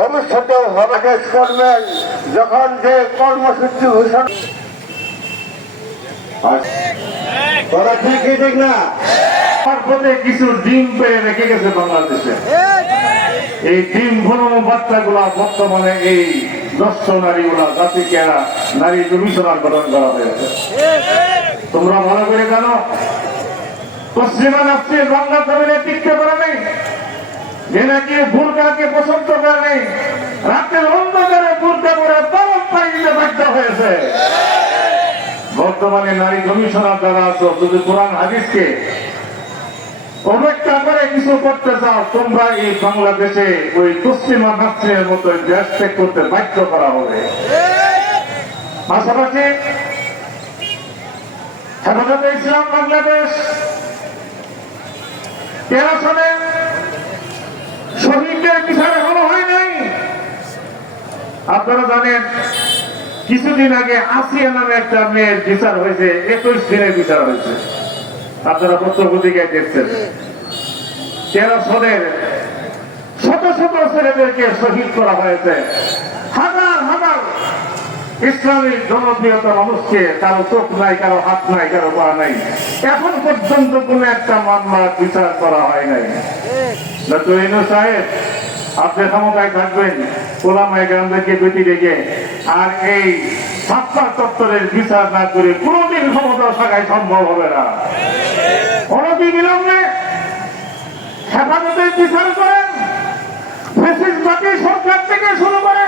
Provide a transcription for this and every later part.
ভবিষ্যতেও সমাবেশ করবেন যখন যে কর্মসূচি ঘোষণা তোরা ঠিক না। কিছু ডিম পেয়ে রেখে গেছে বাংলাদেশে। এই ডিম বর্তমানে এই জাতিকে নারী কমিশনার গঠন করা হয়েছে। তোমরা ভালো করে জানো, পশ্চিমা নাচছে বাংলা জমিনে টিকতে পারে পছন্দ করে রাতের অন্ধকারে বুর্গা করে তরফ পাই দিতে বাধ্য হয়েছে। বর্তমানে নারী কমিশনার যারা আছো, যদি কোরআন হাদিসকে অপেক্ষা করে কিছু করতে চাও, তোমরা এই বাংলাদেশে ওই পশ্চিমা নাসরিনের মতো দেশ ত্যাগ করতে বাধ্য করা হবে। পাশাপাশি হেফাজতে ইসলাম বাংলাদেশ, তেরো সালে শহীদদের বিচার এখনও হয় নাই। আপনারা জানেন, কিছুদিন আগে আসিয়া নামে একটা মেয়ের বিচার হয়েছে, একুশ দিনের বিচার হয়েছে। আপনারা পত্রপত্রিকায় দেখছেন। তেরো সনের শত শত ছেলেদেরকে শহীদ করা হয়েছে। ইসলামী জনপ্রিয়তা মানুষকে কারও চোখ নাই, কারও হাত নাই, কারও পা নাই। এখন পর্যন্ত কোন একটা মামলা বিচার করা হয় নাই। সাহেব, আপনি ক্ষমতায় থাকবেন, ওলামায় গ্রামদেরকে বেটি রেখে আর এই সাতটা চত্বরের বিচার না করে কোনোদিন ক্ষমতা থাকায় সম্ভব হবে না। অনতি বিলম্বে হেফাজতের বিচার করেন শুরু করে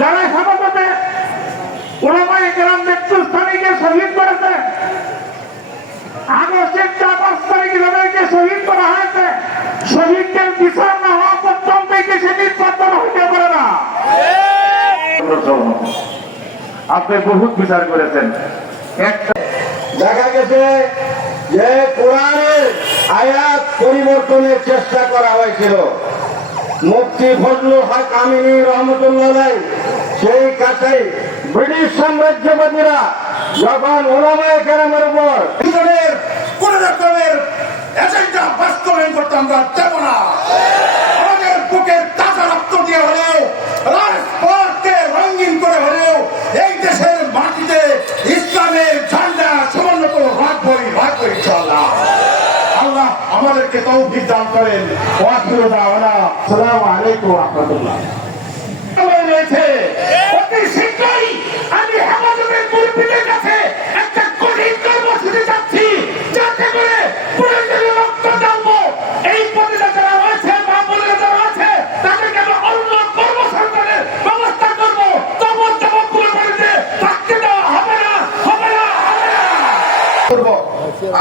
যারা হেফাজতে ওলামায় গ্রাম নেতৃস্থানীকে শহীদ করেছে আগস্টের চার পাঁচ তারিখে যাদেরকে শহীদ করা হয়েছে শহীদদের বিচার না হওয়া পর্যন্ত দেশে নির্বাচন হইতে পারে না আপনি বহুত বিচার করেছেন। একটা দেখা গেছে যে কোরআনের আয়াত পরিবর্তনের চেষ্টা করা হয়েছিল। মুক্তি ফজলু হক আমিনী রহমতুল্লাহ সেই কাছে ব্রিটিশ সাম্রাজ্যবাদীরা যখন ওলামায় কেরামের উপর জীবনের কোন রকমের আমাদেরকে তৌফিক দান করেন। ওয়াকিল দাওয়ানা আসসালামু আলাইকুম রাহমাতুল্লাহ।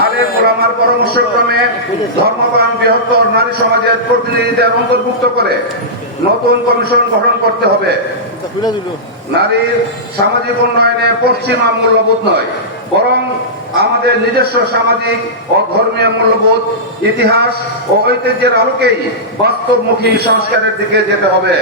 আলেম ওলামার পরামর্শক্রমে ধর্মপ্রাণ বৃহত্তর নারী সমাজের প্রতিনিধিদের অন্তর্ভুক্ত করে নতুন কমিশন গঠন করতে হবে। নারীর সামাজিক উন্নয়নে পশ্চিমা মূল্যবোধ নয়, বরং আমাদের নিজস্ব সামাজিক ও ধর্মীয় মূল্যবোধ, ইতিহাস ও ঐতিহ্যের আলোকেই বাস্তবমুখী সংস্কারের দিকে যেতে হবে।